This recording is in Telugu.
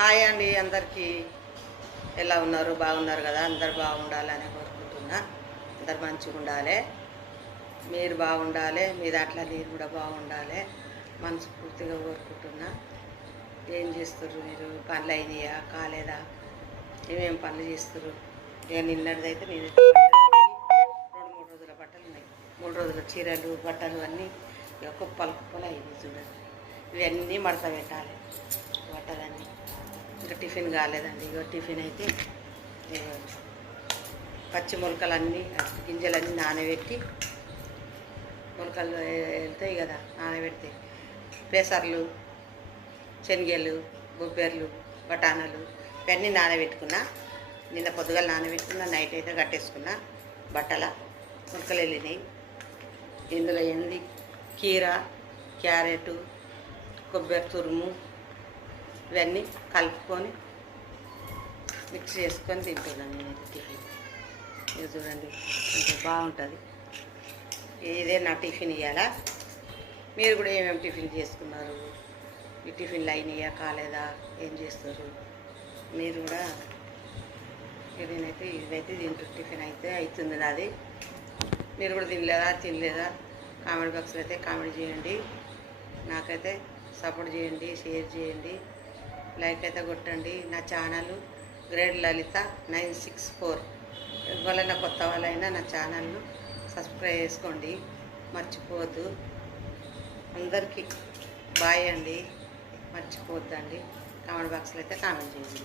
హాయ్ అండి అందరికీ. ఎలా ఉన్నారు? బాగున్నారు కదా? అందరు బాగుండాలని కోరుకుంటున్నా. అందరు మంచిగా ఉండాలి, మీరు బాగుండాలి, మీ దాంట్లో నేను కూడా బాగుండాలి మనస్ఫూర్తిగా కోరుకుంటున్నా. ఏం చేస్తుర్రు మీరు? పనులు అయినాయా కాలేదా? ఏమేమి పనులు చేస్తుర్రు? ఇక నిన్నటిదైతే నేను 2-3 రోజుల బట్టలు ఉన్నాయి. 3 రోజుల చీరలు బట్టలు అన్నీ ఇక కుప్పలు అయినాయి చూడండి. ఇవన్నీ మడత పెట్టాలి బట్టలన్నీ. ఇంకా టిఫిన్ కాలేదండి. ఇగో టిఫిన్ అయితే పచ్చి మొలకలన్నీ గింజలన్నీ నానబెట్టి, మొలకలు వెళ్తాయి కదా నానబెడితే, పెసర్లు, శనగలు, బొబ్బెర్లు, బఠానాలు ఇవన్నీ నానబెట్టుకున్నా. నిన్న పొద్దుగాల నానబెట్టుకున్నా, నైట్ అయితే కట్టేసుకున్నా. బట్టల మొలకలు వెళ్ళినాయి. ఇందులో ఏంది కీర, క్యారెట్, కొబ్బరి తురుము ఇవన్నీ కలుపుకొని మిక్స్ చేసుకొని తింటున్నాను నేను టిఫిన్. ఇది చూడండి అంటే బాగుంటుంది. ఇదే నా టిఫిన్ ఇవ్వాలా. మీరు కూడా ఏమేమి టిఫిన్ చేసుకున్నారు? ఈ టిఫిన్లు అయినాయా కాలేదా? ఏం చేస్తారు మీరు కూడా? ఇదైతే తింటారు. టిఫిన్ అయితే అవుతుంది నాది. మీరు కూడా తినలేదా కామెంట్ బాక్స్లో అయితే కామెంట్ చేయండి. నాకైతే సపోర్ట్ చేయండి, షేర్ చేయండి, లైక్ అయితే కొట్టండి. నా ఛానల్ గ్రేడ్ లలిత 964. ఎవరైనా కొత్త వాళ్ళైనా నా ఛానల్ను సబ్స్క్రైబ్ చేసుకోండి, మర్చిపోవద్దు. అందరికీ బాయ్ అండి, మర్చిపోవద్దండి. కామెంట్ బాక్స్లో అయితే కామెంట్ చేయండి.